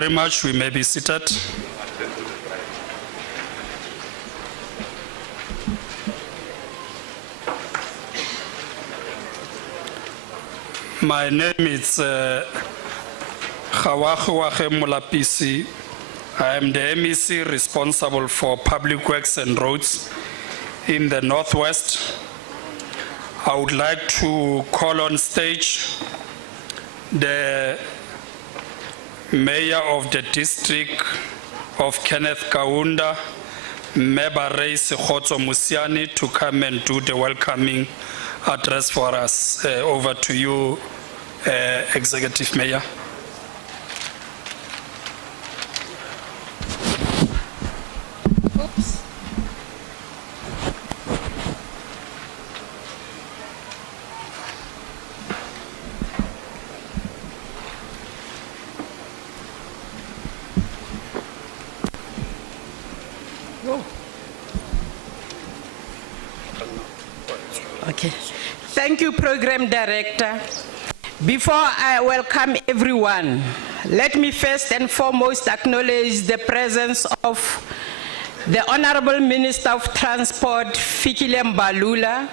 very much. We may be seated. My name is Khawakhwahe Molapisi. I am the MEC responsible for public works and roads in the Northwest. I would like to call on stage the Mayor of the District of Kenneth Kaunda, Mebare Sekgotso Musiani, to come and do the welcoming address for us. Over to you, Executive Mayor. Oops. Okay. Thank you, Program Director. Before I welcome everyone, let me first and foremost acknowledge the presence of the Honorable Minister of Transport, Fikile Mbalula,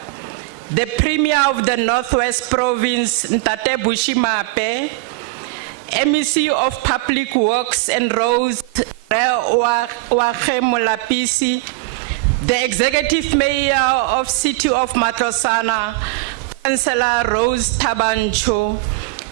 the Premier of the Northwest Province, Ntate Bushimape, MEC of Public Works and Roads, Khawakhwahe Molapisi, the Executive Mayor of City of Matlosana, Councillor Rose Tabancho,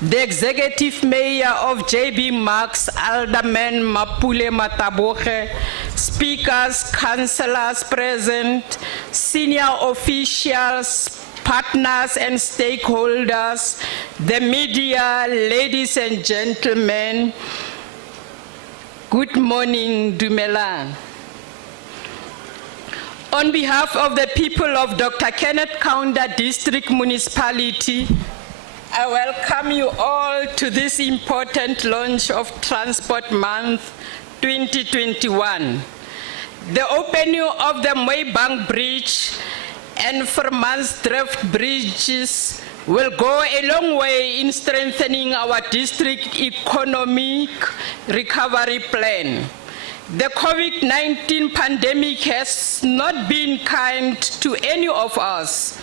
the Executive Mayor of JB Marks, Alderman Mapule Mataboge, speakers, councillors present, senior officials, partners and stakeholders, the media, ladies and gentlemen, good morning, Dumelang. On behalf of the people of Dr. Kenneth Kaunda District Municipality, I welcome you all to this important launch of Transport Month 2021. The opening of the Mooibank Bridge and Vermansdrift bridges will go a long way in strengthening our district economic recovery plan. The COVID-19 pandemic has not been kind to any of us,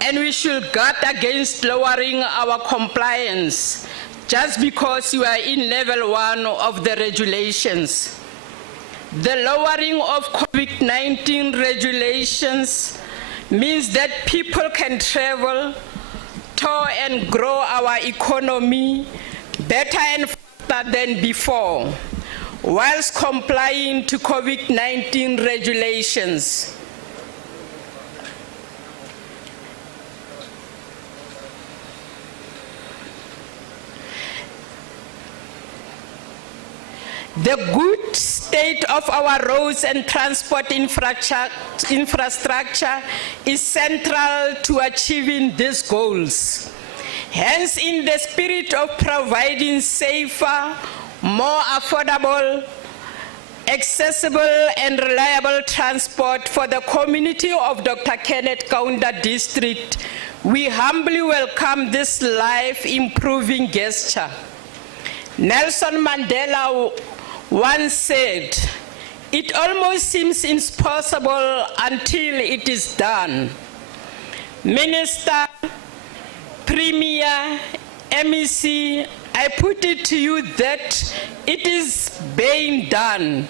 and we should guard against lowering our compliance just because you are in level 1 of the regulations. The lowering of COVID-19 regulations means that people can travel, tour and grow our economy better and faster than before, whilst complying to COVID-19 regulations. The good state of our roads and transport infrastructure is central to achieving these goals. Hence, in the spirit of providing safer, more affordable, accessible and reliable transport for the community of Dr. Kenneth Kaunda District, we humbly welcome this life-improving gesture. Nelson Mandela once said, "It almost seems impossible until it is done." Minister, Premier, MEC, I put it to you that it is being done.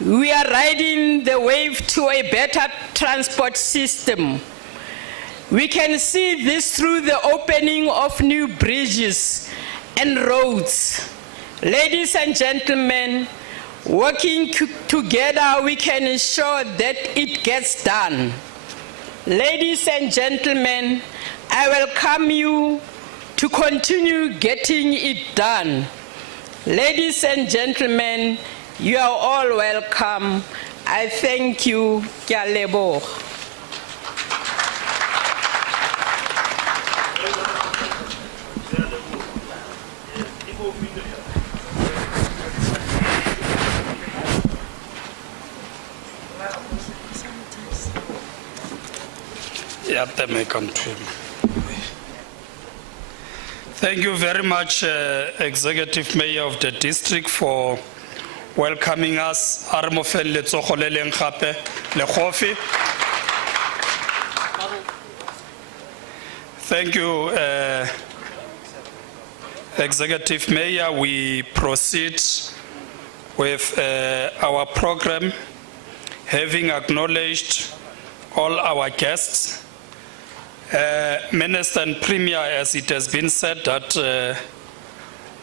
We are riding the wave to a better transport system. We can see this through the opening of new bridges and roads. Ladies and gentlemen, working together, we can ensure that it gets done. Ladies and gentlemen, I welcome you to continue getting it done. Ladies and gentlemen, you are all welcome. I thank you. Ke a leboga. Thank you very much, Executive Mayor of the district, for welcoming us. Armofen letsogo le leng gape le gofe. Thank you, Executive Mayor. We proceed with our program, having acknowledged all our guests. Minister and Premier, as it has been said, that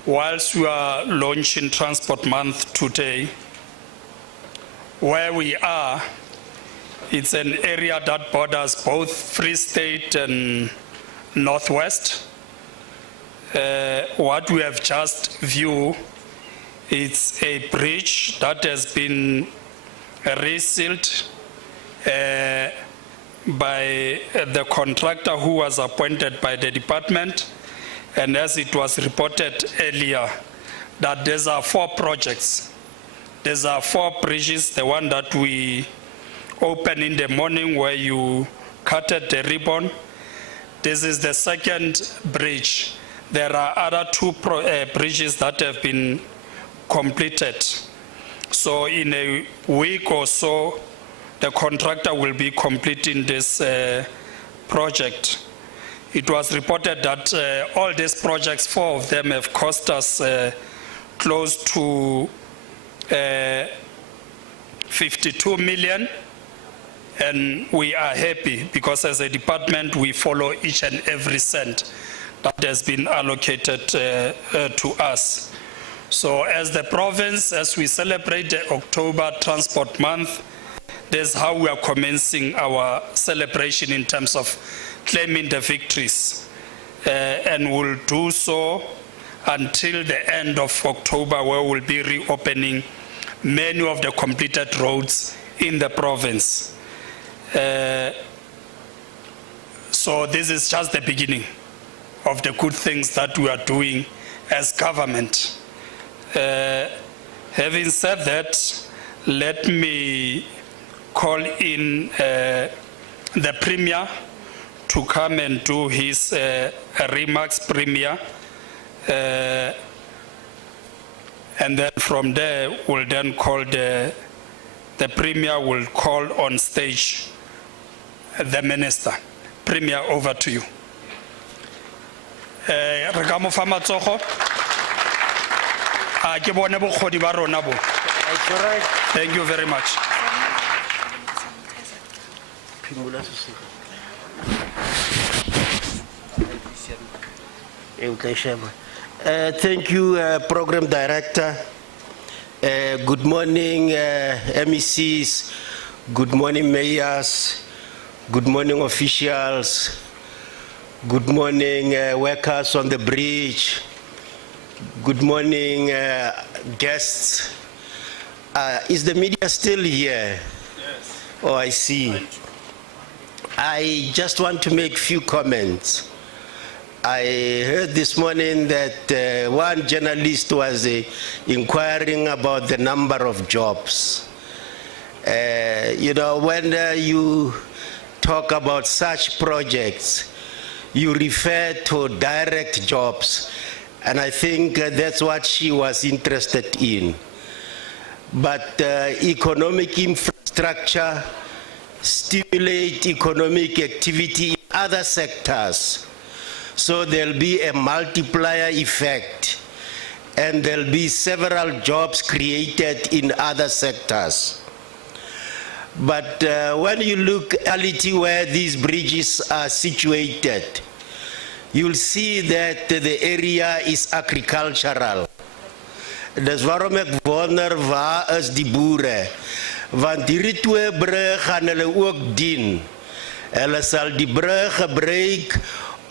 whilst we are launching Transport Month today, where we are, it's an area that borders both Free State and Northwest. What we have just viewed, it's a bridge that has been resealed by the contractor who was appointed by the department, and as it was reported earlier, that there are 4 projects. There are 4 bridges, the one that we opened in the morning where you cutted the ribbon. This is the 2nd bridge. There are other 2 bridges that have been completed. So in a week or so, the contractor will be completing this project. It was reported that all these projects, 4 of them, have cost us close to 52 million. And we are happy because as a department, we follow each and every cent that has been allocated to us. So as the province, as we celebrate the October Transport Month, that's how we are commencing our celebration in terms of claiming the victories. And we'll do so until the end of October, where we'll be reopening many of the completed roads in the province. So this is just the beginning of the good things that we are doing as government. Having said that, let me call in the Premier to come and do his remarks, Premier. And then from there, we'll then call the Premier will call on stage the Minister. Premier, over to you. Regamo fa matsogo. Ke bone bogodi ba rona bo. Thank you very much. Thank you, Program Director. Good morning, MECs. Good morning, mayors. Good morning, officials. Good morning, workers on the bridge. Good morning, guests. Is the media still here? Yes. Oh, I see. I just want to make a few comments. I heard this morning that one journalist was inquiring about the number of jobs. You know, when you talk about such projects, you refer to direct jobs, and I think that's what she was interested in. But economic infrastructure stimulate economic activity in other sectors. So there'll be a multiplier effect, and there'll be several jobs created in other sectors. But when you look at where these bridges are situated, you'll see that the area is agricultural. Dis waarom ek wonder waar is die boere? Want hierdie 2 brug gaan hulle ook dien. Hulle sal die brug gebruik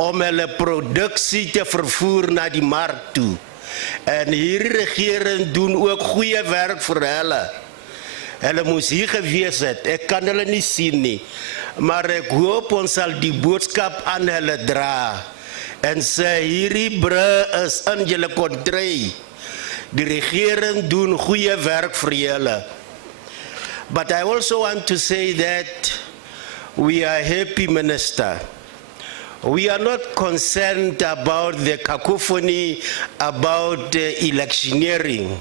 om hulle produksie te vervoer na die mark toe. En hierdie regering doen ook goeie werk vir hulle. Hulle moes hier gewees het. Ek kan hulle nie sien nie. Maar ek hoop ons sal die boodskap aan hulle dra. En sê hierdie brug is in julle kontry. Die regering doen goeie werk vir julle. But I also want to say that we are happy, Minister, We are not concerned about the cacophony about electioneering.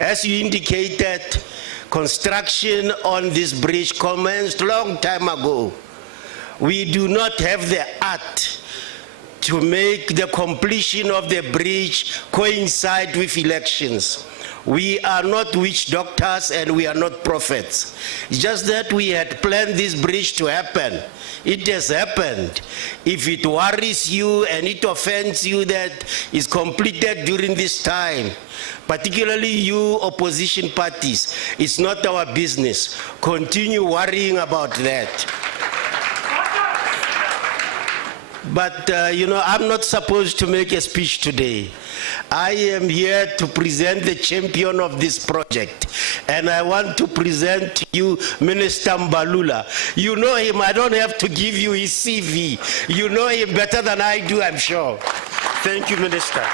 As you indicated, construction on this bridge commenced long time ago. We do not have the art to make the completion of the bridge coincide with elections. We are not witch doctors and we are not prophets. It's just that we had planned this bridge to happen. It has happened. If it worries you and it offends you that it's completed during this time, particularly you opposition parties, it's not our business. Continue worrying about that. But, I'm not supposed to make a speech today. I am here to present the champion of this project. And I want to present to you Minister Mbalula. You know him, I don't have to give you his CV. You know him better than I do, I'm sure. Thank you, Minister.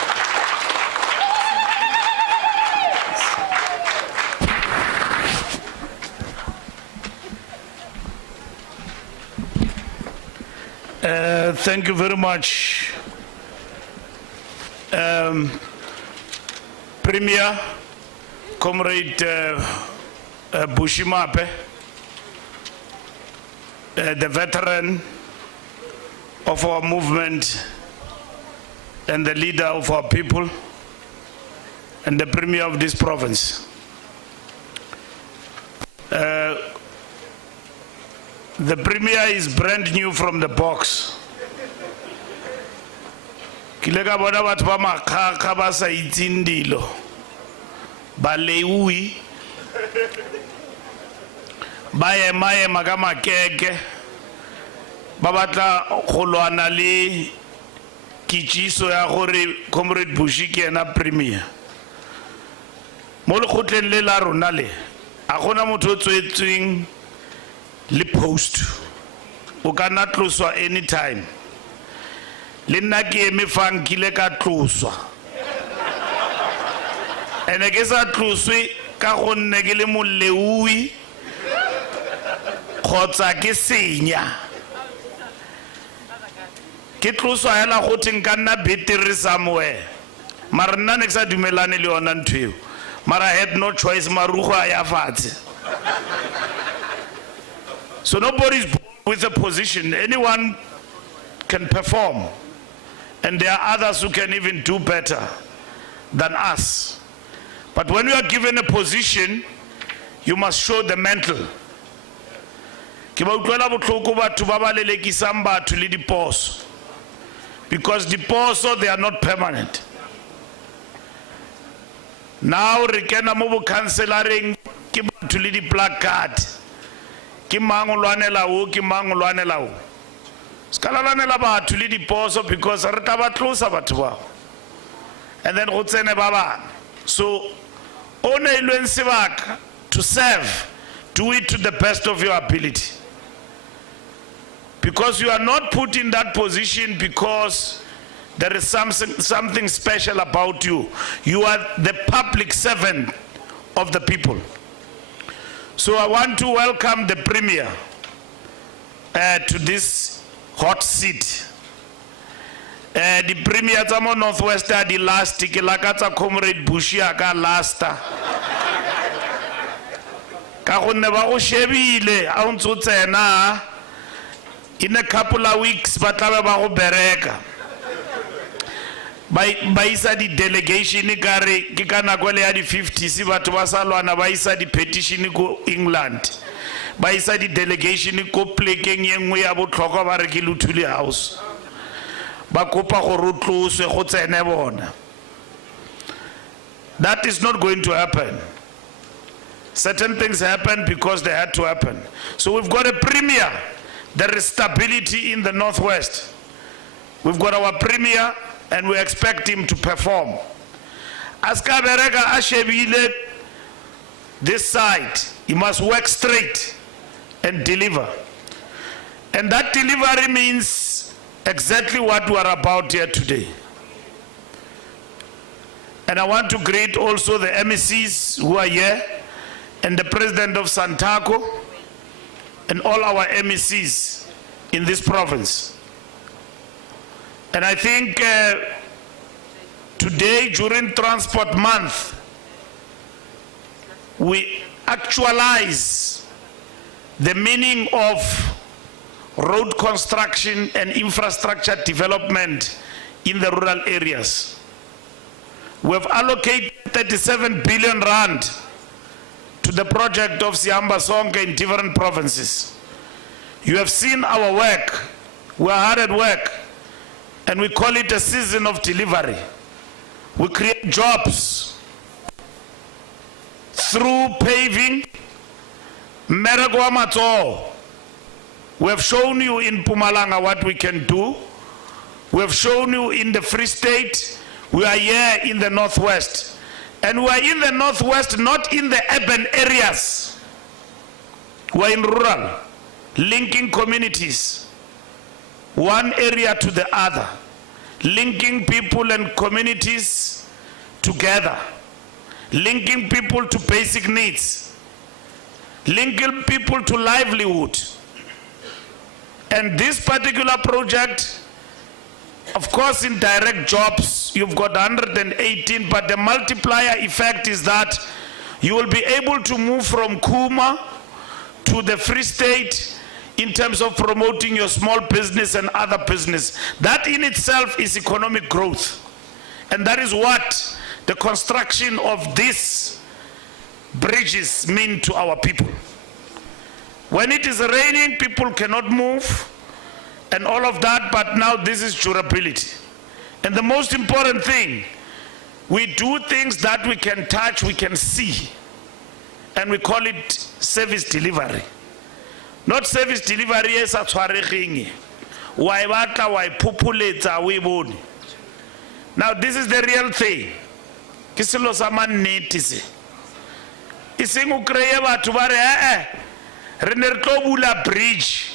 Thank you very much, Premier, Comrade Bushimape, the veteran of our movement and the leader of our people and the Premier of this province. The Premier is brand new from the box. Kilega bona batho ba makgakga ba sa itseng dilo ba leui ba ema ka makeke ba batla go lwana le kitsiso ya gore Comrade Bushi ke ena Premier. Mo lekgotleng le la rona le a gona motho o tswetsweng le post o ka na tloswa anytime. Le nna ke eme fang kile ka tloswa ene ke sa tloswe ka gonne ke le moleui kgotsa ke senya ke tloswa hela go teng ka nna betere somewhere mara nna ne ke sa dumelane le yona ntho eo mara I had no choice marugo a ya fatshe. So nobody's with a position. Anyone can perform. And there are others who can even do better than us. But when you are given a position, you must show the mantle. Because the poso, they are not permanent. Now, rekena mo cancellaring to lead the placard. Ki mangolwane lawo, ki mangolwane lawo. Skalalane la ba to lead the poso because re ta ba tlosa batho ba. And then go tsene ba bang. So, one ilwen sebaka to serve, do it to the best of your ability. Because you are not put in that position because there is something special about you. You are the public servant of the people. So I want to welcome the Premier to this hot seat. The Premier Tamo Northwest are the last, Kilakata Comrade Bushiaka last. In a couple of weeks, Bataba Bereka. By isa di delegation ikare kikana kwele ya di 50 si batho ba salwana ba isa di petition ko England ba isa di delegation ko plekeng yengwe ya botlhokwa ba re ke Luthuli House ba kopa go rotloswe go tsene bona. That is not going to happen. Certain things happen because they had to happen. So we've got a Premier. There is stability in the Northwest. We've got our Premier and we expect him to perform. As Kaberega Ashebile, this side, he must work straight and deliver. And that delivery means exactly what we are about here today. And I want to greet also the MECs who are here and the President of Santaco and all our MECs in this province. And I think today, during Transport Month, we actualize the meaning of road construction and infrastructure development in the rural areas. We have allocated 37 billion rand to the project of Siamba Sonke in different provinces. You have seen our work. We are hard at work, and we call it a season of delivery. We create jobs through paving. Meragwa Matso. We have shown you in Mpumalanga what we can do. We have shown you in the Free State. We are here in the Northwest. And we are in the Northwest, not in the urban areas. We are in rural, linking communities, one area to the other, linking people and communities together, linking people to basic needs, linking people to livelihood. And this particular project, of course, in direct jobs, you've got 118, but the multiplier effect is that you will be able to move from Kuma to the Free State in terms of promoting your small business and other business. That in itself is economic growth. And that is what the construction of these bridges mean to our people. When it is raining, people cannot move and all of that, but now this is durability. And the most important thing, we do things that we can touch, we can see, and we call it service delivery. Not service delivery as a tshwaregeng. Wa e batla wa e phupuletsa o e bone. Now this is the real thing. Ke selo sa mannete se. E seng o kreye batho ba re re ne re tlo bula bridge.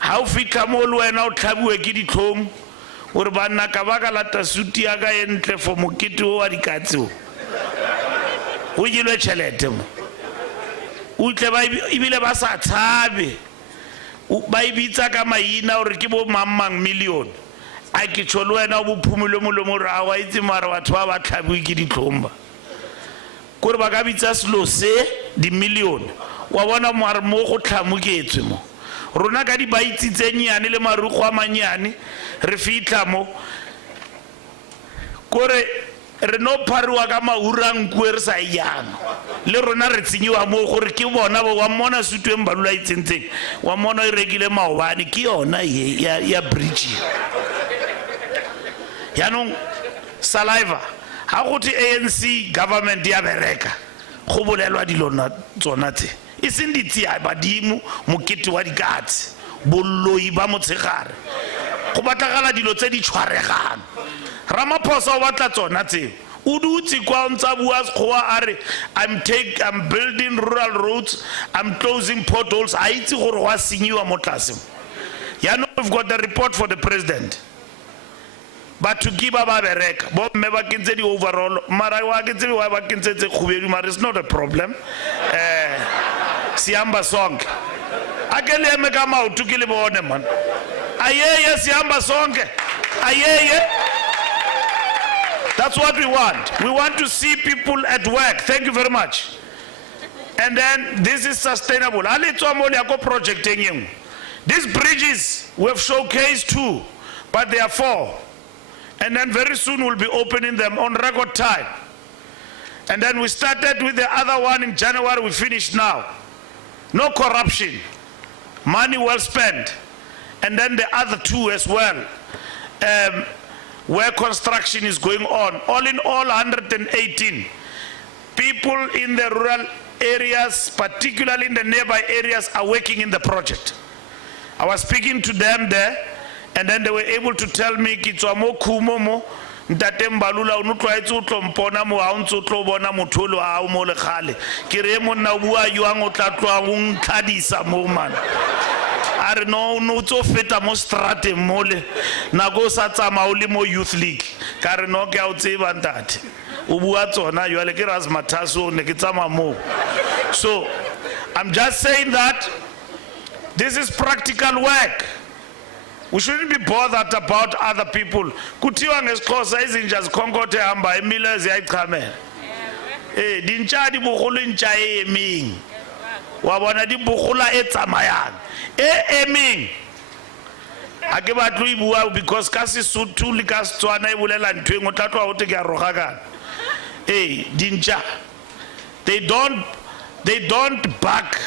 Ha o fika mo le wena o tlhabiwe ke ditlhong gore banna ka baka lata suti ya ka entle for mokete wa dikatse o. O yilwe tšhelete mo. O tle ba ibile ba sa tshabe. Ba ibitsa ka maina gore ke bo mamang million. A ke tšho le wena o bophumule molomo re a wa itse mara batho ba ba tlhabiwe ke ditlhomba. Gore ba ka bitsa selo se di million. Wa bona mo mo go tlhamuketswe mo. Rona ka di baitsi tse nyane le marugo a manyane re fitla mo kore re no pharwa ka maurang kuer sa yang le rona re tsinyiwa mo gore ke bona ba wa mona sutweng ba lula itsentseng wa mona e rekile maobane ke yona ya bridge ya no saliva ha go thi ANC government ya bereka go bolelwa dilona tsona tse iseng ditsia badimo mokete wa dikatse bolloi ba motsegare go batlagala dilo tse di tshwaregang Ramaphosa o batla tsona tse o dutse kwa ntsa bua sekgowa a re I'm building rural roads, I'm closing potholes. A itse gore wa senyiwa mo tlase ya no we've got the report for the president but to give ba bereka bo mme ba kentse di overall mara wa ke tsebe wa ba kentse tse khubedu mara it's not a problem Siamba Sonke akele eme ka maoto ke le bone man ayeye Siamba Sonke ayeye. That's what we want. We want to see people at work. Thank you very much. And then this is sustainable. Projecting these bridges we have showcased two, but there are 4. And then very soon we'll be opening them on record time. And then we started with the other one in January, we finished now. No corruption, money well spent. And then the other 2 as well, where construction is going on. All in all, 118 people in the rural areas, particularly in the nearby areas, are working in the project. I was speaking to them there, and then they were able to tell me, Kitswamo Kumomo, Ntate Mbalula o tlwaetse o tlompona mo a ntse o tlo bona motholo a o mo le khale ke re mo nna bua yoang o tla tlwa o ntlhadisa mo man a re no tso feta mo strate mole na go sa tsama o le mo youth league ka re no ke a o tseba ntate o bua tsona yo le ke ras mathaso ne ke tsama mo. So I'm just saying that this is practical work. We shouldn't be bothered about other people. Kuthiwa ngesikhosa izinja zikhonkothe hamba emile ziyayichamela. Dintja di bogolo ntja emeng. Wa bona di bogola e tsamayang. Emeng. Ha ke batlo e bua because ka Sesotho le ka Setswana e bolela ntwe ngo tla tloa o te ke a roga kana. Dintja. They don't bark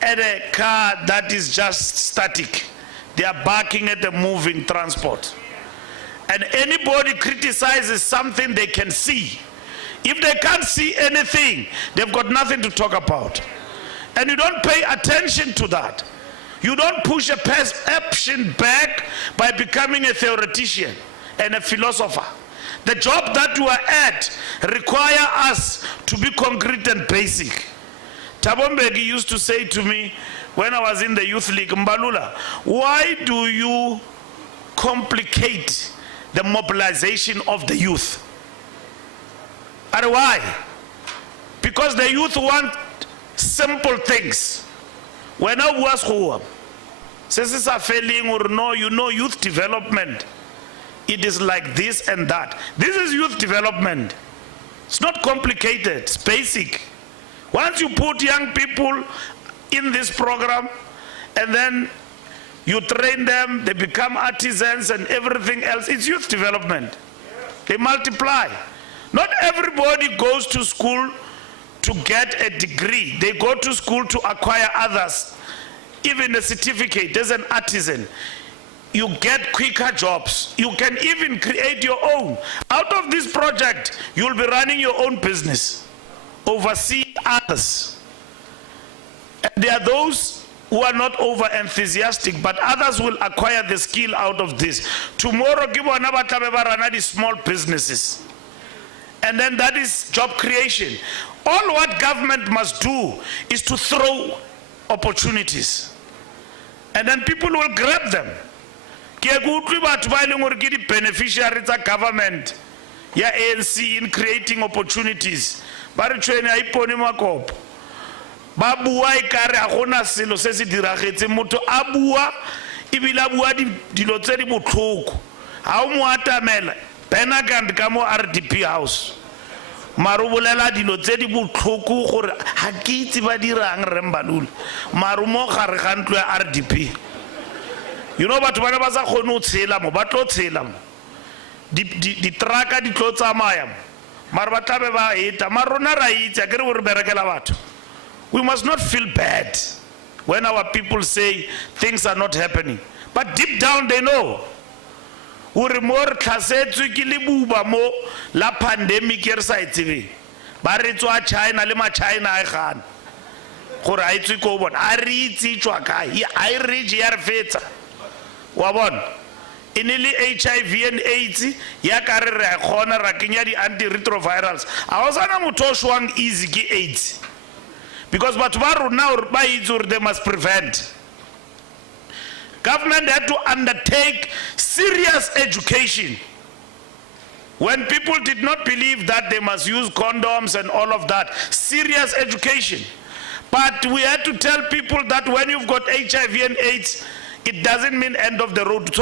at a car that is just static. They are barking at a moving transport. And anybody criticizes something they can see. If they can't see anything, they've got nothing to talk about. And you don't pay attention to that. You don't push a perception back by becoming a theoretician and a philosopher. The job that you are at require us to be concrete and basic. Thabo Mbeki used to say to me when I was in the youth league, Mbalula, why do you complicate the mobilization of the youth? And why? Because the youth want simple things. When I was home, says it's a failing or no, you know, youth development. It is like this and that. This is youth development. It's not complicated, it's basic. Once you put young people in this program and then you train them, they become artisans and everything else, it's youth development. They multiply. Not everybody goes to school to get a degree. They go to school to acquire others. Even a certificate, as an artisan, you get quicker jobs. You can even create your own. Out of this project, you'll be running your own business, oversee others. And there are those who are not over enthusiastic, but others will acquire the skill out of this. Tomorrow, give another small businesses. And then that is job creation. All what government must do is to throw opportunities. And then people will grab them. Beneficiaries of government, ya ANC in creating opportunities. Bari tshwene a ipone makopo. Ba bua ikare a gona selo se se diragetse motho a bua ebile a bua dilo tse di botlhoko. Ha o mo atamela Penagand ka mo RDP house. Maru bolela dilo tse di botlhoko gore ha ke itse ba dirang Rembalula. Maru mo gare ga ntlo ya RDP. You know batho bana ba sa khone o tshela mo ba tlo tshela mo. Di traka di tlo tsamaya mo. Mara ba tlabe ba eta marona ra itse a kere gore berekela batho. We must not feel bad when our people say things are not happening. But deep down they know. Uri more tlhasetswe ke lebuba mo la pandemic e re sa itsebe. Ba re tswa China le ma China a gana. Gore a itswe ko bona a re itse tswa kae a re je ya re fetsa. Wa bona inili HIV and AIDS ya ka re re khona ra kenya di antiretrovirals. A o sana motho o shwang easy ke AIDS. Because batho ba rona ba itse gore they must prevent. Government had to undertake serious education. When people did not believe that they must use condoms and all of that, serious education. But we had to tell people that when you've got HIV and AIDS, it doesn't mean end of the road.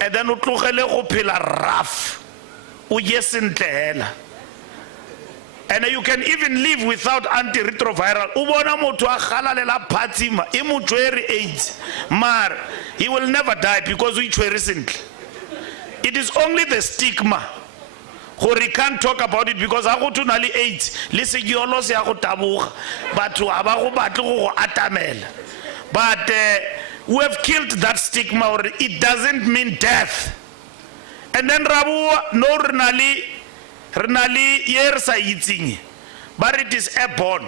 And then rough. And you can even live without antiretroviral. Ubona motho a khalalela phatsima e motshwere AIDS. Mar he will never die because we tshwere sentle. It is only the stigma. Gore he can't talk about it because ha go tuna le AIDS le segiolo se ya go taboga. Batho a ba go batle go atamela. But we have killed that stigma, or it doesn't mean death. And then rabu no Renali yer sa itsing, but it is airborne.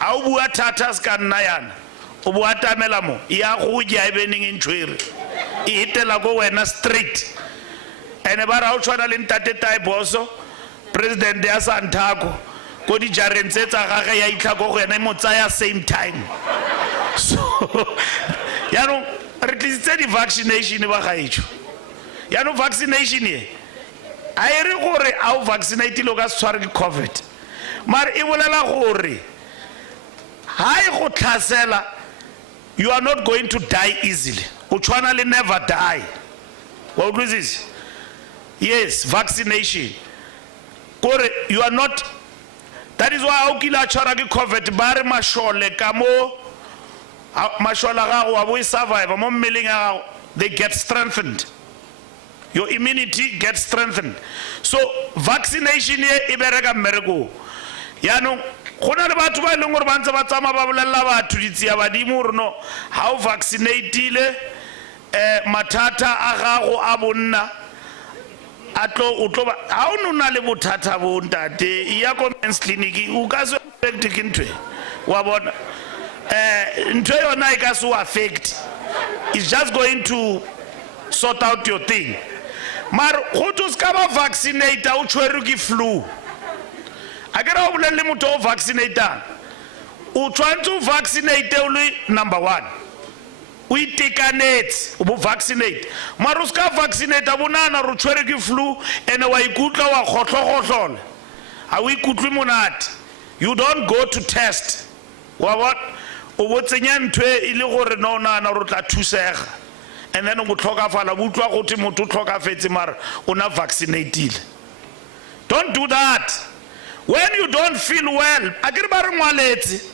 Au bua tatas kan nayan, o bua tamela mo, ya go ja evening in tshwere. E hitela go wena straight. Ene ba ra o tshwana le ntate tai boso, president ya Santago, go di jarentse tsa gage ya itla go wena mo tsaya same time. So ya no re tlise di vaccination ba gaetsho. Ya no vaccination ye. I re gore a vaccinate lo ka tshware ke COVID. Mar e bolela gore ha e go tlhasela you are not going to die easily. Uchwanali never die. What is this? Yes, vaccination. You are not. That is why Aukila Charagi COVID, Bari Mashole, Kamo, Mashola, we survive, they get strengthened. Your immunity gets strengthened. So, vaccination here, Iberega Merego. Yano, Kona batu ba ileng gore ba ntse ba tsama ba bolelela batho ditsia badimo gore no ha o vaccinate-ile mathata a gago a bonna ha o na le bothata bo ntate ya ko men's clinic o ka se affect ke ntwe wa bona ntwe yona e ka se affect. It's just going to sort out your thing. Mar go to ska ba vaccinate o tshwere ke flu. Agora o bolele motho o vaccinate o tshwantse vaccinate o le number 1. O itekanetse o bo vaccinate. Mar o ska vaccinate bonana ro tshwere ke flu ene wa ikutla wa khotlo a o ikutlwe monate. You don't go to test. Wa what o botsenya ntwe ile gore no nana ro tla thusega. And then o tlhokafala butlwa go te motho tlhokafetse mara ona vaccinated. Don't do that. When you don't feel well, akere ba re ngwaletse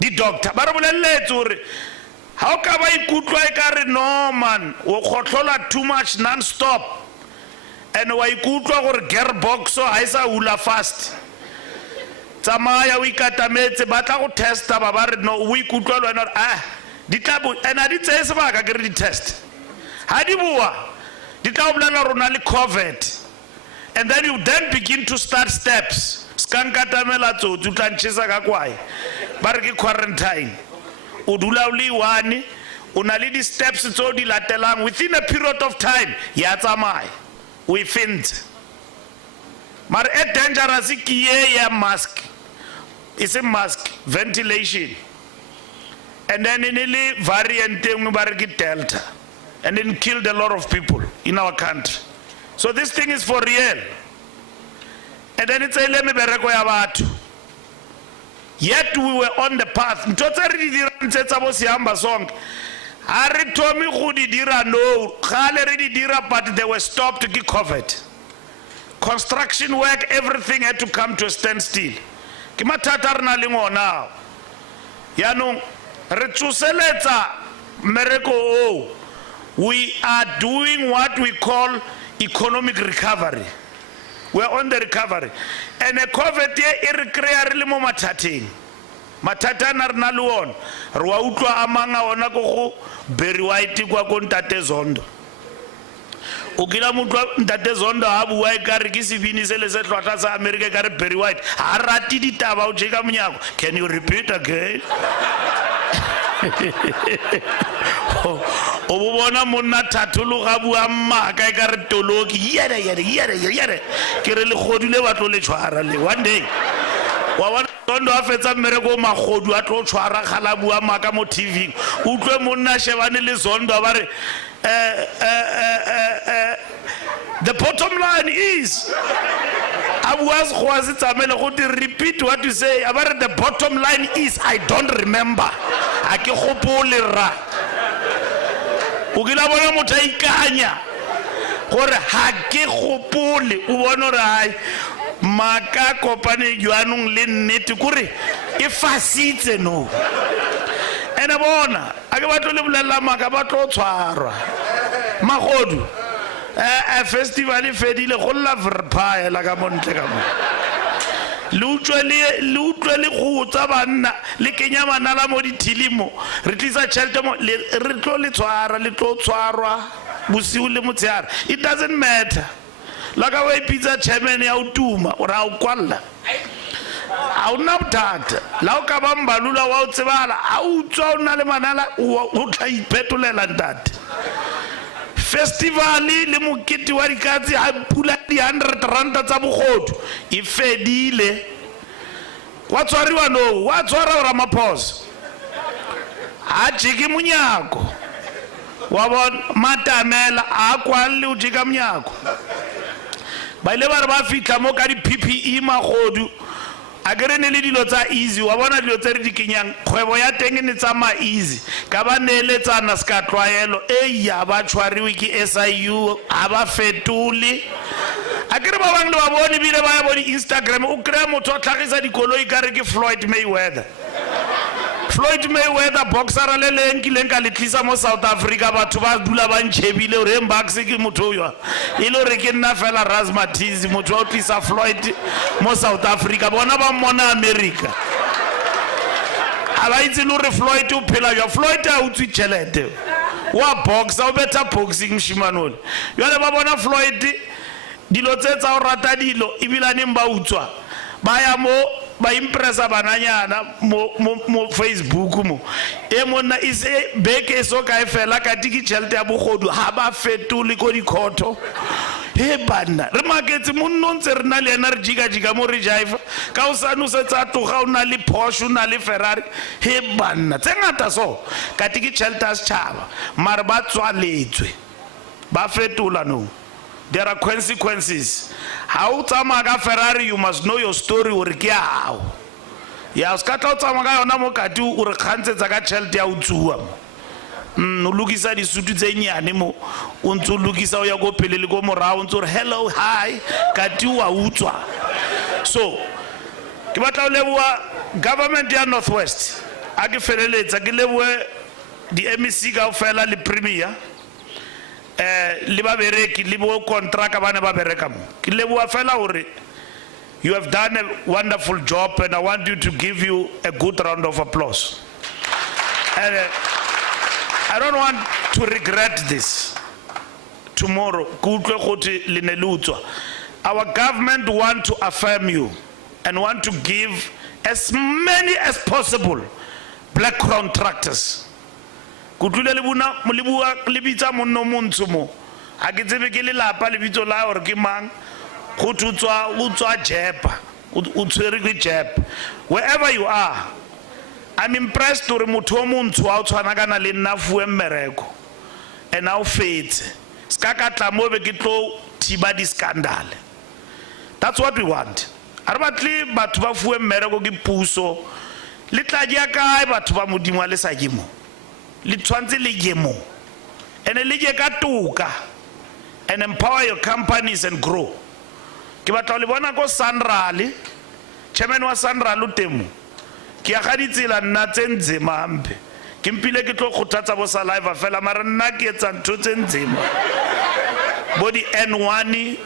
di doctor ba re boleletse gore how ka ba ikutwa e ka re no man o khotlola too much non-stop and wa ikutwa gore gearbox so ha isa hula fast tsamaya o ikatametse ba tla go testa ba re no o ikutwa le wena di tla bo ena di tse se ba ka ke re di test ha di bua di tla bolela rona le COVID and then you then begin to start steps skankatamela tsotsi tlanchisa ka kwae ba re ke quarantine o dula o le one o na le di steps tso di latelang within a period of time ya tsamaya we find mar e dangerous ke ye ya mask it's a mask ventilation and then in a variant ba re ke Delta and then killed a lot of people in our country. So this thing is for real. And then it's a leme bereko ya batho. Yet we were on the path. Ntotse re di dira ntsetsa bo siamba song. Ha re thomi go di dira no, gale re di dira but they were stopped ke COVID. Construction work, everything had to come to a standstill. Ke mathata re na le ngona. Yaanong re tsoseletsa mereko o. We are doing what we call economic recovery. We are on the recovery. And a COVID ye re krea re le mo mathateng. Mathata na rena le ona. Re wa utlwa amanga ona go go Barry White kwa ko Ntate Zondo. O kila motho Ntate Zondo ha bua e ka re ke sebini se le se tlhwatlha sa America ka re Barry White ha rati ditaba o jeka monyako. Can you repeat again? O bona monna thatolo ga bua mmaka e ka re toloki yere ke re le godile ba tlo le tshwara le one day wa bona Zondo a fetsa mmereko magodu a tlo tshwara gala bua maka mo TV utlwe monna shebane le Zondo ba re the bottom line is Abuaz khwazi tsamele go di repeat what you say about the bottom line is I don't remember a ke gopole ra o kila bona motho a ikanya gore ha ke gopole o bona re ai maka kopane jwanong le nnete gore e fasitse no ene bona a ke batlo le bolela maka ba tlo tshwarwa magodu a festival e fedile go la verpaya la ka montle ka mo le utlwe le go tsa banna le kenya manala mo ditilimo re tlisa tšhelete mo re tlo le tshwarwa bosiu le motshehare it doesn't matter la ka wa ipitsa chairman ya utuma o ra o kwalla a una bothata la o ka ba mbalula wa o tsebala a utswa o na le manala o tla ipetolela ntate festival le mokete wa dikatse a pula di 100 ranta tsa bogodu e fedile wa tswariwa no wa tswara Ramaphosa a jike munyako wa bona matamela a kwalle o jika munyako ba ile ba re ba fitla mo ka di PPE magodu a ke re ne le dilo tsa easy wa bona dilo tse re di kenyang kgwebo ya teng ne tsama easy ka ba neeletsana ska tlwaelo ya ba tshwariwe ke SIU a ba fetole a ke re ba bang le ba bone bile ba ya bone Instagram o kry motho a tlhagisa dikoloi ka re ke Floyd Mayweather boxer le leng ke leng ka le tlisa mo South Africa batho ba dula ba ntshebile o re Mbax ke motho yo e le re ke nna fela Razmatizi motho o tlisa Floyd mo South Africa bona ba mmona America a ba itse le re Floyd o phela jwa Floyd a utswi tšhelete wa boxer o beta boxing shimanole yole ba bona Floyd dilo tse tsa o rata dilo ibilaneng ba utswa ba ya mo ba impressa bananyana mo Facebook mo e monna ise beke so ka efela ka tiki tšhelete ya bogodu ha ba fetole ko dikhoto he banna re maketse monno ntse re na le energy ka mo re jive ka o sanu se tsa toga o na le Porsche o na le Ferrari he banna tse ngata so ka tiki tšhelete a setšhaba mara ba tswaletswe ba fetola no. There are consequences. How tamaga Ferrari, you must know your story or how. Ya skata tamaga ona mo katu ur khanse tsaga tšhelete ya utsuwa. No lukisa di sutu tse nyane mo untsu lukisa o ya go pele le go morao untsu hello hi katu wa utswa. So ke batla o leboa government ya Northwest a ke feleletsa ke leboe di MEC ka o fela le premier le ba bereki le bo contract bana ba bereka mo ke leboa fela hore you have done a wonderful job and I want you to give you a good round of applause and I don't want to regret this tomorrow kutlwe gothi le ne lutswa our government want to affirm you and want to give as many as possible black contractors kutlule le buna le bua le bitsa monno montsho mo a ke tsebe ke le lapa le bitso la hore ke mang go tutswa utswa jepa o tshwere ke jep wherever you are I'm impressed hore motho o montsho a tshwana kana le nna fuwe mmereko and now fetse ska ka tla mo be ke tlo thiba di scandal that's what we want a re batle batho ba fuwe mmereko ke puso le tla dia kae batho ba modimo le sa kemo le tshwantse le yemo ene le je ka toka and empower your companies and grow ke batla le bona go Sanral chairman wa Sanral utemu ke ya ga ditsela nna tsentsema ampe ke mpile ke tlo khothatsa bo sa live fela mara nna ke etsa ntho tsentsema body N1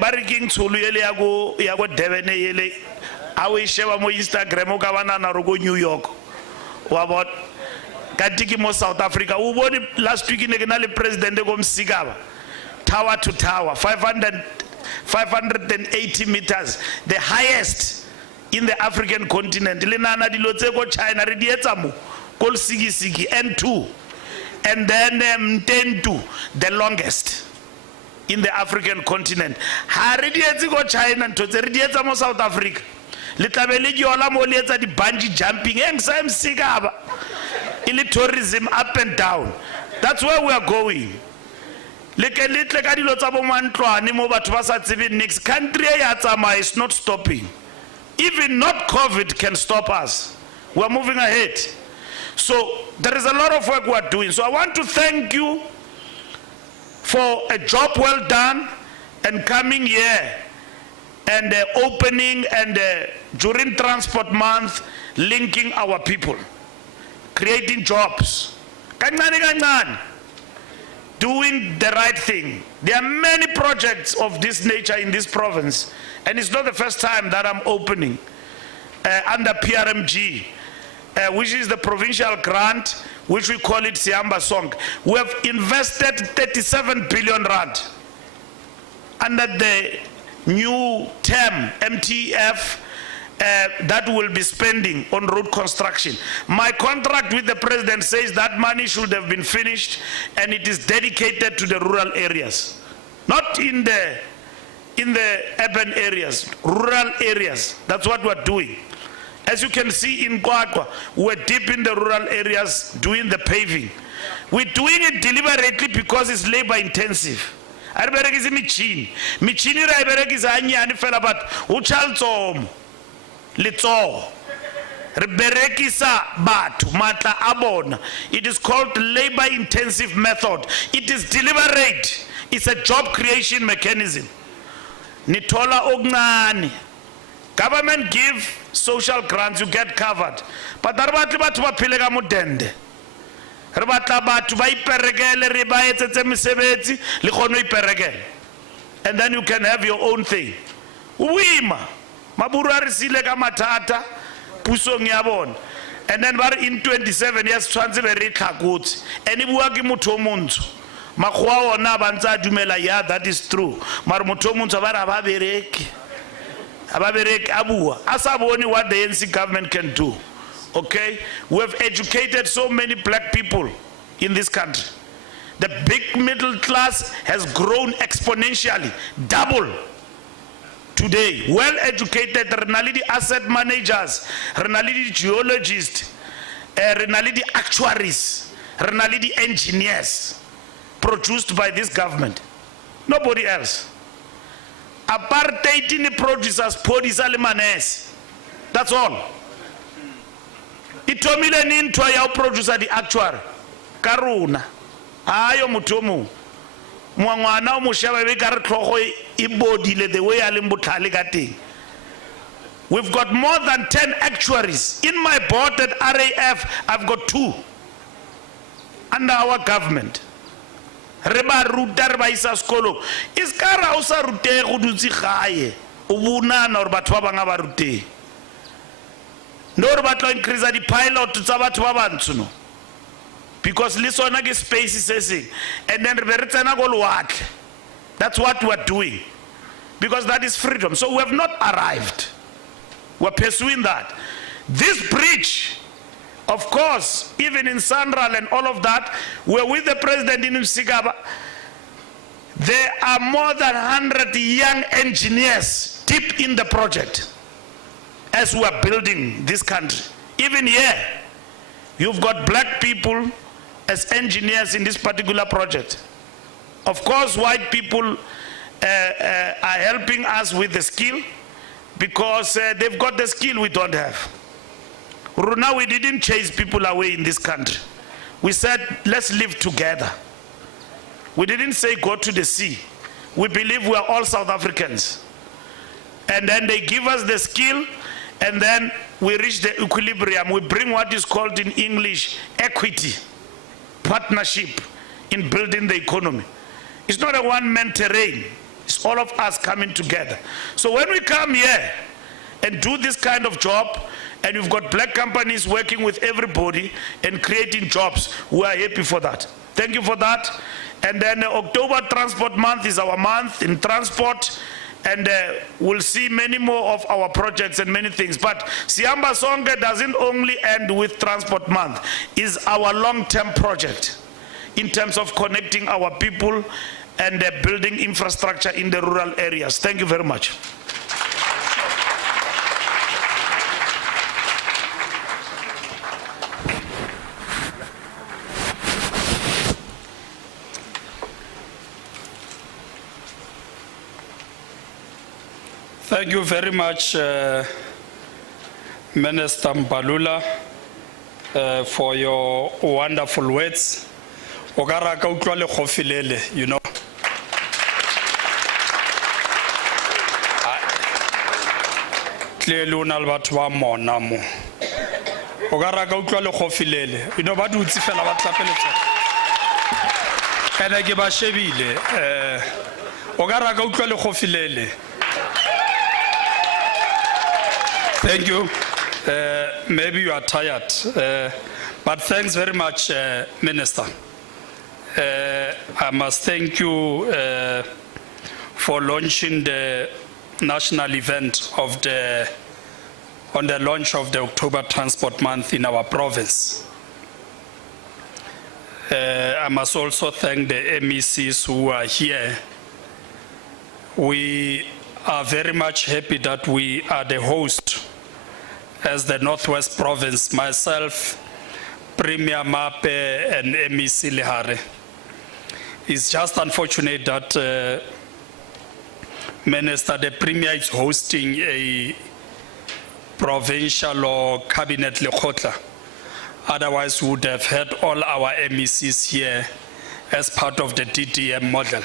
ba re king tsholo yele ya go Durban yele a we sheba mo Instagram o ka bana na ro go New York wa bot Katiki mo South Africa u bone last week ne ke na le president go Msikaba tower to tower 580 meters the highest in the African continent le nana dilo tse go China re di etsa mo kol sigi N2 and then M10 the longest in the African continent ha re di etsi go China ntho tse re di etsa mo South Africa le tlabele ke ola mo le etsa di bungee jumping engsa Msikaba in tourism up and down. That's where we are going. Little ka dilo tsa bo mantlwane mo batho ba sa tsebe next country ya tsama is not stopping. Even not COVID can stop us. We are moving ahead. So there is a lot of work we are doing. So I want to thank you for a job well done and coming here and opening and during transport month linking our people. Creating jobs, doing the right thing. There are many projects of this nature in this province, and it's not the first time that I'm opening under PRMG, which is the provincial grant, which we call it Siamba Song. We have invested 37 billion rand under the new term MTF that will be spending on road construction. My contract with the president says that money should have been finished and it is dedicated to the rural areas, not in the urban areas, rural areas. That's what we're doing. As you can see in Kwakwa, we're deep in the rural areas doing the paving. We're doing it deliberately because it's labor intensive. Michini ra iberekisa anyane fela but uchaltsomo letsogo re berekisa batho matla a bona. It is called labor intensive method. It is deliberate. It's a job creation mechanism. Nitola okuncane. Government give social grants, you get covered. But re batla batho ba phele ka modende. Re batla batho ba iperekele re ba etsetse mesebetsi le kgone ho iperekela. And then you can have your own thing. Uima maburu a re sile ka mathata pusong ya bona. And then in 27 years tshwantse be re tlhakotse. Ene bua ke motho o montsho. Makgowa ona ba ntse a dumela, yeah, that is true. Mara motho o montsho ba re ba bereke. Ababereke abua. Asa bone what the ANC government can do. Okay? We have educated so many black people in this country. The big middle class has grown exponentially, double. Today, well educated, renality asset managers, renality geologists, renality actuaries, renality engineers, produced by this government. Nobody else. Apartheid in the producers, podisa le manes. That's all. Itomile nintwa ya producer the actuary. Karuna. Ayo mutomu. Mwangwana o moshaba be ka re tlhogo ibodile the way a le mbotlhale ka teng. We've got more than 10 actuaries. In my board at RAF, I've got 2 under our government. Reba ruta re ba isa skolo. Iskara o sa rute go dutse gae. O bunana or batho ba banga ba rute. No re batla increase the pilot tsa batho ba bantsho no. Because le sona ke space se seng. And then re be re tsena go lwatle. That's what we're doing. Because that is freedom. So we have not arrived. We're pursuing that. This bridge, of course, even in Sandral and all of that, we're with the president in Msigaba. There are more than 100 young engineers deep in the project as we are building this country. Even here, you've got black people as engineers in this particular project. Of course, white people are helping us with the skill because they've got the skill we don't have. Runa, we didn't chase people away in this country. We said, let's live together. We didn't say go to the sea. We believe we are all South Africans. And then they give us the skill, and then we reach the equilibrium. We bring what is called in English equity, partnership in building the economy. It's not a one-man terrain. It's all of us coming together. So when we come here and do this kind of job, and you've got black companies working with everybody and creating jobs, we are happy for that. Thank you for that. And then October Transport Month is our month in transport, and we'll see many more of our projects and many things. But Siamba Songe doesn't only end with Transport Month. It's our long-term project in terms of connecting our people and building infrastructure in the rural areas. Thank you very much. Thank you very much, Minister Mbalula, for your wonderful words. Ogara ka utlwa le khofilele, you know. Tlelo na le batho ba mona mo. Ogara ka utlwa le khofilele, you know ba dutse fela ba tlapeletsa. Ene ke ba shebile, ogara ka utlwa le khofilele. Thank you. Maybe you are tired, but thanks very much, Minister. I must thank you for launching the national event of on the launch of the October Transport Month in our province. I must also thank the MECs who are here. We are very much happy that we are the host as the Northwest Province, myself, Premier Mape and MEC Lehare. It's just unfortunate that Minister, the Premier is hosting provincial or cabinet lekgotla. Otherwise, we would have had all our MECs here as part of the DDM model.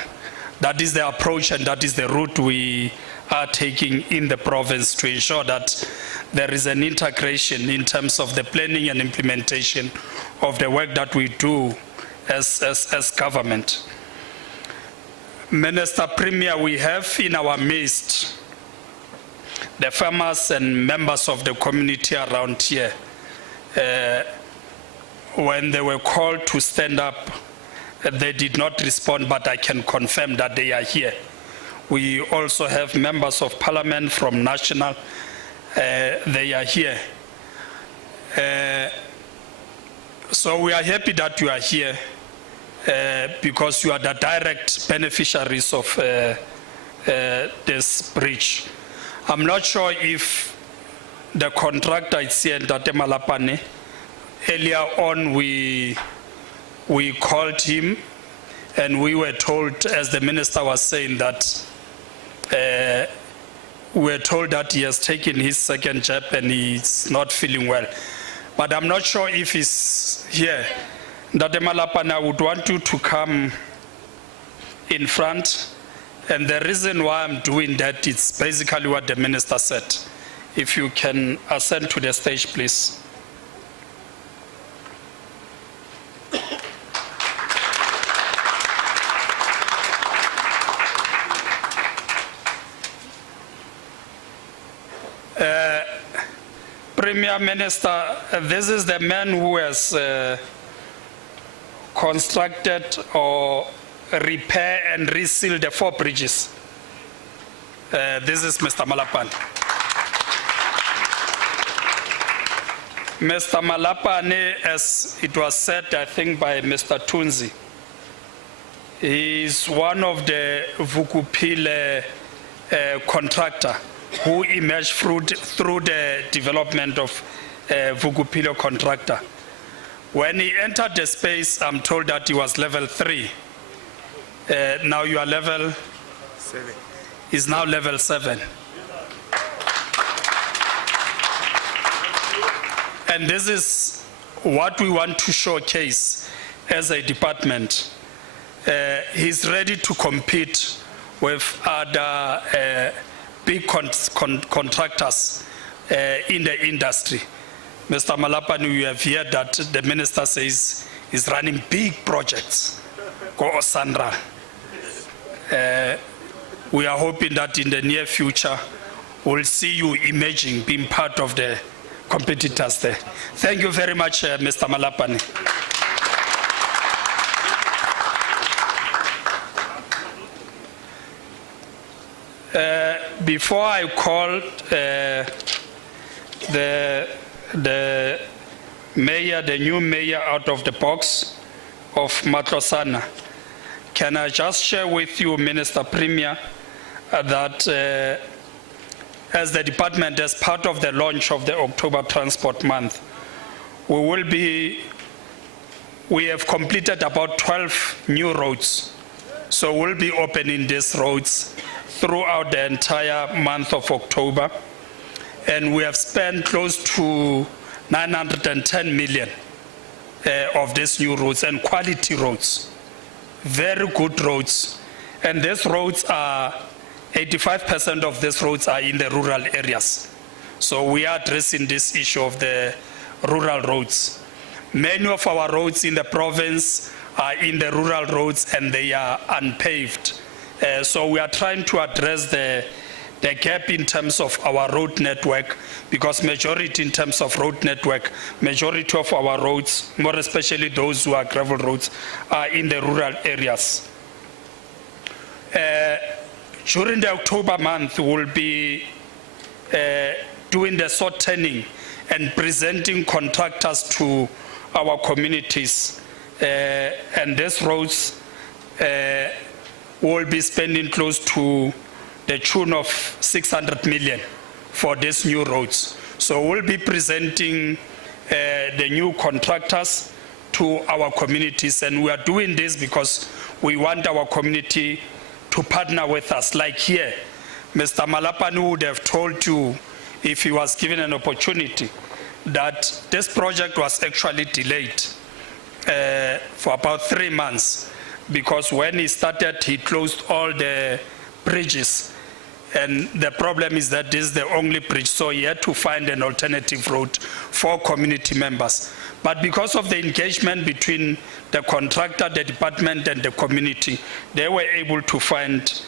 That is the approach and that is the route we are taking in the province to ensure that there is an integration in terms of the planning and implementation of the work that we do as government. Minister Premier, we have in our midst the farmers and members of the community around here. When they were called to stand up, they did not respond, but I can confirm that they are here. We also have members of parliament from national, they are here. So we are happy that you are here because you are the direct beneficiaries of this bridge. I'm not sure if the contractor is here, Ntate Malapane. Earlier on, we called him and we were told, as the minister was saying, that we were told that he has taken his second jab and he's not feeling well. But I'm not sure if he's here. Ntate Malapane, I would want you to come in front. And the reason why I'm doing that is basically what the minister said. If you can ascend to the stage, please. Premier Minister, this is the man who has constructed or repair and reseal the 4 bridges. This is Mr. Malapane. Mr. Malapane, as it was said, I think by Mr. Tunzi, is one of the Vukupile contractor who emerged through the development of Vukupile contractor. When he entered the space, I'm told that he was level 3. Now you are level 7. Is now level 7. And this is what we want to showcase as a department. He's ready to compete with other big contractors in the industry. Mr. Malapane, we have heard that the minister says he's running big projects. Go Osandra. We are hoping that in the near future, we'll see you emerging, being part of the competitors there. Thank you very much, Mr. Malapane. Before I call the mayor, the new mayor out of the box of Matlosana, can I just share with you, Minister Premier, that as the department, as part of the launch of the October Transport Month, we have completed about 12 new roads. So we'll be opening these roads throughout the entire month of October. And we have spent close to 910 million of these new roads, and quality roads, very good roads. And these roads are, 85% of these roads are in the rural areas. So we are addressing this issue of the rural roads. Many of our roads in the province are in the rural roads and they are unpaved. So we are trying to address the gap in terms of our road network, because majority in terms of road network, majority of our roads, more especially those who are gravel roads, are in the rural areas. During the October month, we'll be doing the sort turning and presenting contractors to our communities. And these roads will be spending close to the tune of 600 million for these new roads. So we'll be presenting the new contractors to our communities, and we are doing this because we want our community to partner with us. Like here, Mr. Malapane would have told you if he was given an opportunity, that this project was actually delayed for about 3 months, because when he started, he closed all the bridges. And the problem is that this is the only bridge, so he had to find an alternative route for community members. But because of the engagement between the contractor, the department, and the community, they were able to find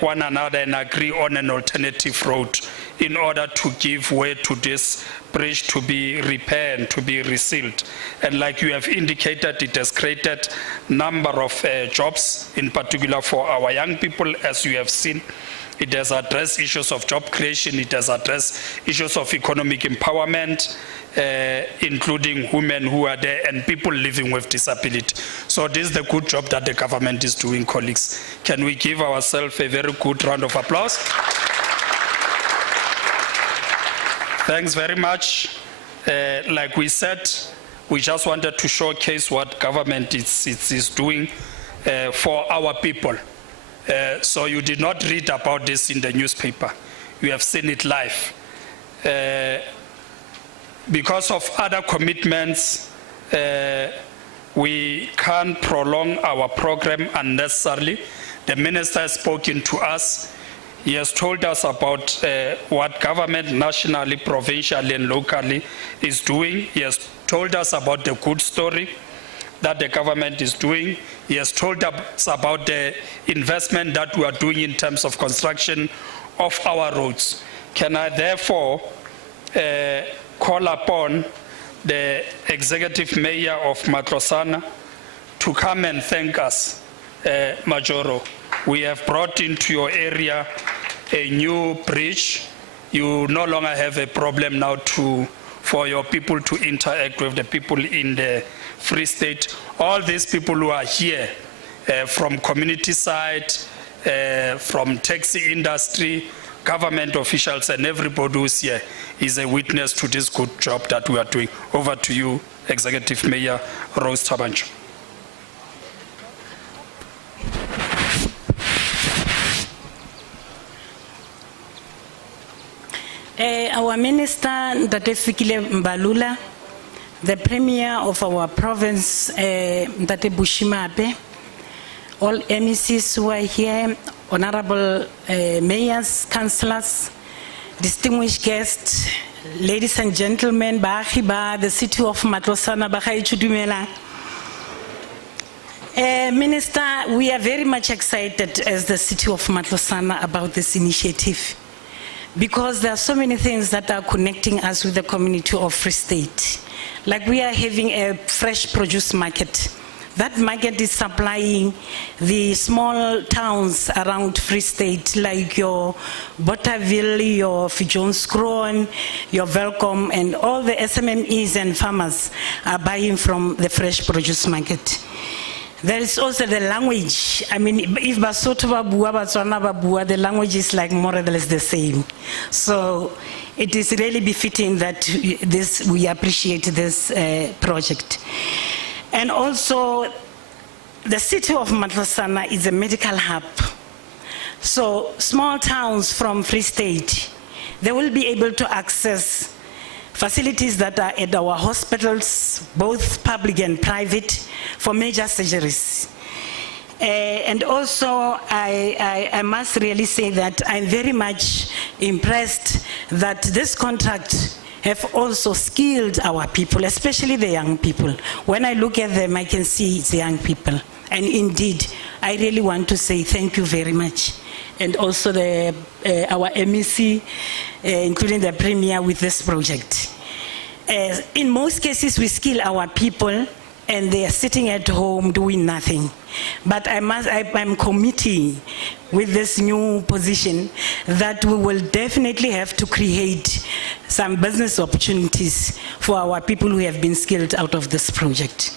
one another and agree on an alternative route in order to give way to this bridge to be repaired and to be resealed. And like you have indicated, it has created a number of jobs, in particular for our young people, as you have seen. It has addressed issues of job creation. It has addressed issues of economic empowerment, including women who are there and people living with disability. So this is the good job that the government is doing, colleagues. Can we give ourselves a very good round of applause? Thanks very much. Like we said, we just wanted to showcase what government is doing for our people. So you did not read about this in the newspaper. You have seen it live. Because of other commitments, we can't prolong our program unnecessarily. The minister has spoken to us. He has told us about what government nationally, provincially, and locally is doing. He has told us about the good story that the government is doing. He has told us about the investment that we are doing in terms of construction of our roads. Can I therefore call upon the executive mayor of Matlosana to come and thank us, Majoro. We have brought into your area a new bridge. You no longer have a problem now for your people to interact with the people in the Free State. All these people who are here from community side, from taxi industry, government officials, and everybody who's here is a witness to this good job that we are doing. Over to you, Executive Mayor Rose Tabancho. Our Minister, Ntate Fikile Mbalula, the Premier of our province, Ntate Bushimape, all MECs who are here, honorable mayors, councillors, distinguished guests, ladies and gentlemen, Baahiba, the city of Matlosana, Bahaichudumela. Minister, we are very much excited as the city of Matlosana about this initiative, because there are so many things that are connecting us with the community of Free State. Like we are having a fresh produce market. That market is supplying the small towns around Free State, like your Botterville, your Fijohnskroon, your Welcome, and all the SMMEs and farmers are buying from the fresh produce market. There is also the language. I mean, if Basotho Babua, Batswana Babua, the language is like more or less the same. So it is really befitting that we appreciate this project. And also, the city of Matlosana is a medical hub. So small towns from Free State, they will be able to access facilities that are at our hospitals, both public and private, for major surgeries. And also, I must really say that I'm very much impressed that this contract have also skilled our people, especially the young people. When I look at them, I can see it's young people. And indeed, I really want to say thank you very much. And also our MEC, including the Premier, with this project. In most cases, we skill our people, and they are sitting at home doing nothing. But I'm committing with this new position that we will definitely have to create some business opportunities for our people who have been skilled out of this project.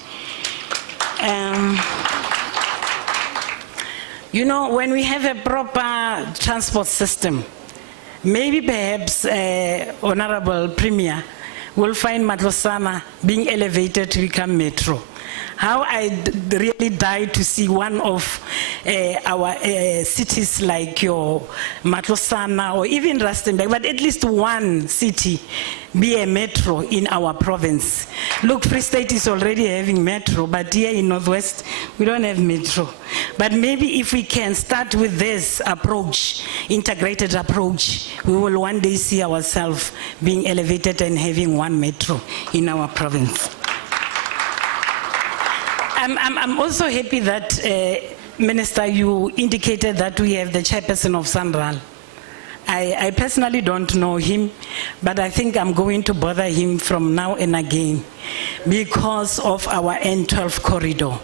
You know, when we have a proper transport system, maybe perhaps, Honorable Premier, we'll find Matlosana being elevated to become metro. How I really died to see one of our cities like your Matlosana or even Rustenburg, but at least one city be a metro in our province. Look, Free State is already having metro, but here in Northwest, we don't have metro. But maybe if we can start with this approach, integrated approach, we will one day see ourselves being elevated and having one metro in our province. I'm also happy that, Minister, you indicated that we have the chairperson of SANRAL. I personally don't know him, but I think I'm going to bother him from now and again because of our N12 corridor.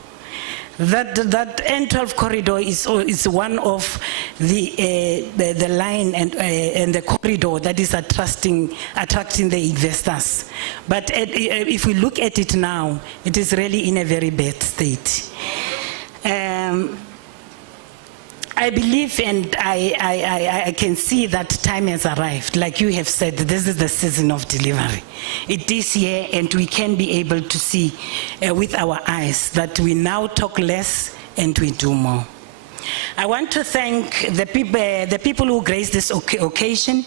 That N12 corridor is one of the line and the corridor that is attracting the investors. But if we look at it now, it is really in a very bad state. I believe and I can see that time has arrived. Like you have said, this is the season of delivery. It is here and we can be able to see with our eyes that we now talk less and we do more. I want to thank the people who graced this occasion,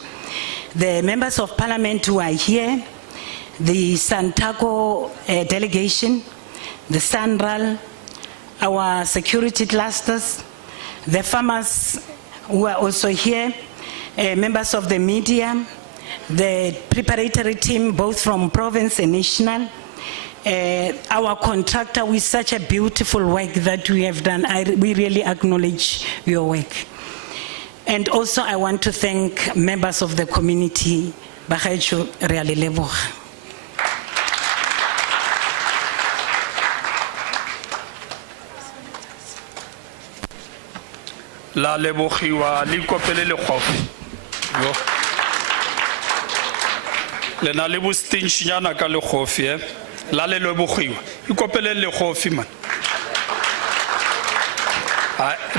the members of parliament who are here, the Santaco delegation, the SANRAL, our security clusters, the farmers who are also here, members of the media, the preparatory team, both from province and national, our contractor with such a beautiful work that we have done. We really acknowledge your work. And also I want to thank members of the community. Bagaetsho, re a le leboga. La lebogiwa le kopele le khofi yo le na le bostintshinyana ka le khofi la le lebogiwa ikopele le khofi man.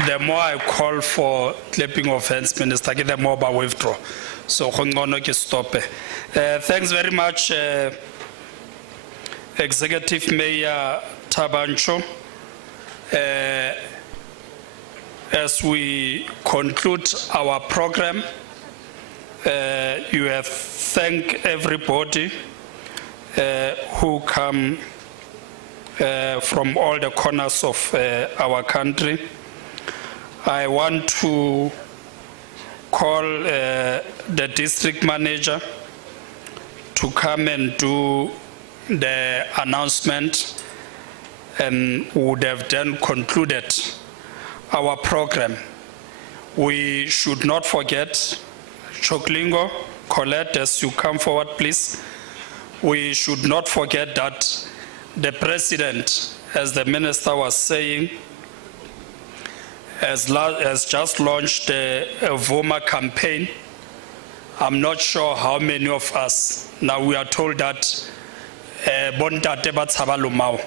The more I call for clapping of hands, Minister, the more I withdraw. So ngcono ke stop. Thanks very much, Executive Mayor Tabancho. As we conclude our program, you have thanked everybody who come from all the corners of our country. I want to call the district manager to come and do the announcement, and would have then concluded our program. We should not forget, Choklingo, Colette, as you come forward, please. We should not forget that the president, as the minister was saying, has just launched a Vuma campaign. I'm not sure how many of us, now we are told that Bontate batshaba lumao.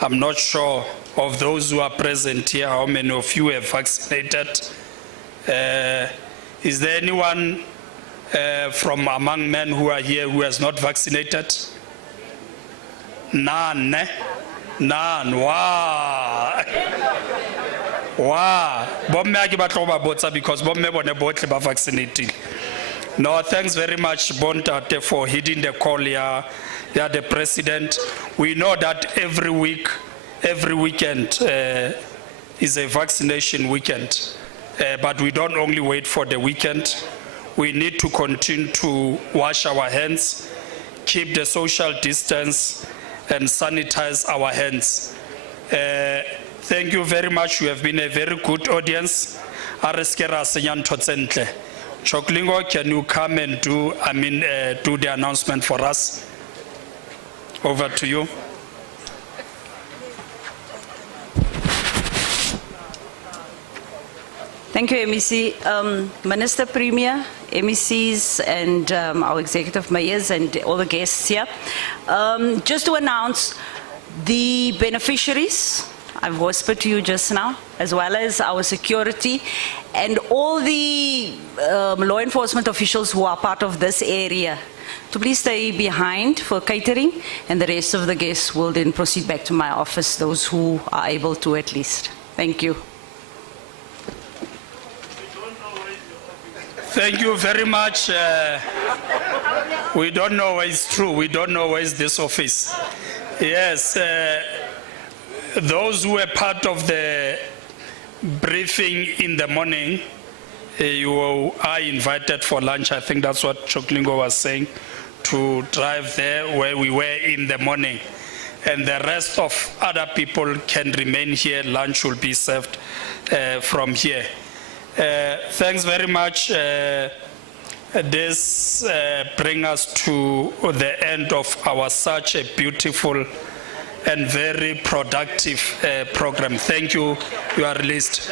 I'm not sure of those who are present here, how many of you have vaccinated. Is there anyone from among men who are here who has not vaccinated? None. None. Wow. Wow. Because vaccinated. No, thanks very much, Bontate, for heeding the call here. Yeah, the president. We know that every week, every weekend is a vaccination weekend. But we don't only wait for the weekend. We need to continue to wash our hands, keep the social distance, and sanitize our hands. Thank you very much. You have been a very good audience. Choklingo, can you come and do the announcement for us? Over to you. Thank you, MEC. Minister Premier, MECs, and our executive mayors and all the guests here. Just to announce the beneficiaries, I've whispered to you just now, as well as our security and all the law enforcement officials who are part of this area to please stay behind for catering, and the rest of the guests will then proceed back to my office, those who are able to at least. Thank you. Thank you very much. We don't know where it's true. We don't know where is this office. Yes, those who were part of the briefing in the morning, you are invited for lunch. I think that's what Choklingo was saying, to drive there where we were in the morning. And the rest of other people can remain here. Lunch will be served from here. Thanks very much. This brings us to the end of our such a beautiful and very productive program. Thank you. You are released.